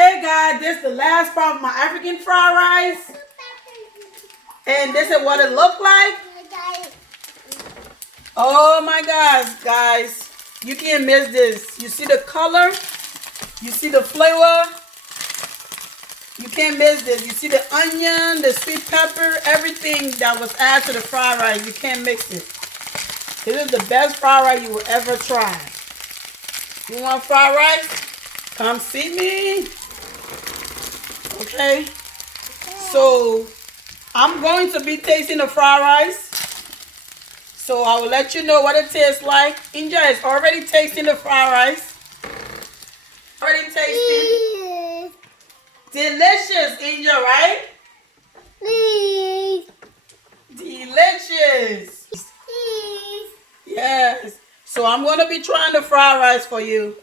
Hey guys, this is the last part of my African fried rice. And this is what it looked like. Oh my gosh, guys. You can't miss this. You see the color? You see the flavor? You can't miss this. You see the onion, the sweet pepper, everything that was added to the fried rice. You can't mix it. This is the best fried rice you will ever try. You want fried rice? Come see me. Okay? So, I'm going to be tasting the fried rice. So, I will let you know what it tastes like. Inja is already tasting the fried rice. Already tasting. Delicious, Inja, right? Delicious. Yes. So, I'm going to be trying the fried rice for you.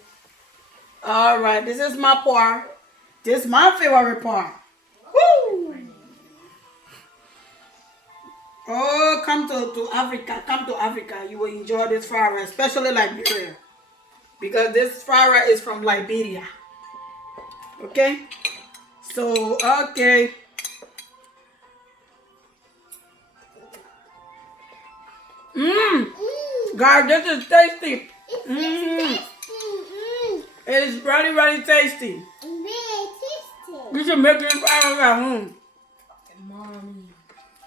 All right. This is my part. This is my favorite part. Woo! Oh, come to Africa. Come to Africa. You will enjoy this fried rice, especially Liberia. Because this fried rice is from Liberia. Okay? So, okay. Guys, this is tasty. It is really, really tasty. You should make this fried rice at home.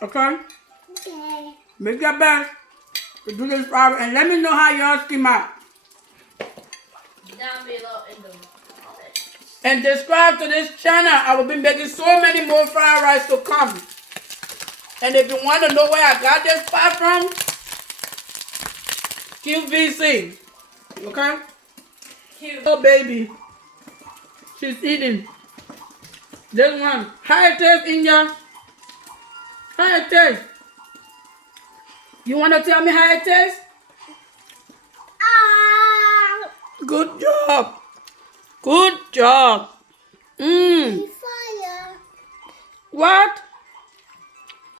Okay? Okay. Make your best to do this fried rice and let me know how y'all scheme out. Down below in the comments. And subscribe to this channel. I will be making so many more fried rice to come. And if you want to know where I got this spot from, QVC. Okay? Cute. Oh, baby. She's eating. This one. How it taste, India? How it taste? You want to tell me how it tastes? Good job. Good job. What?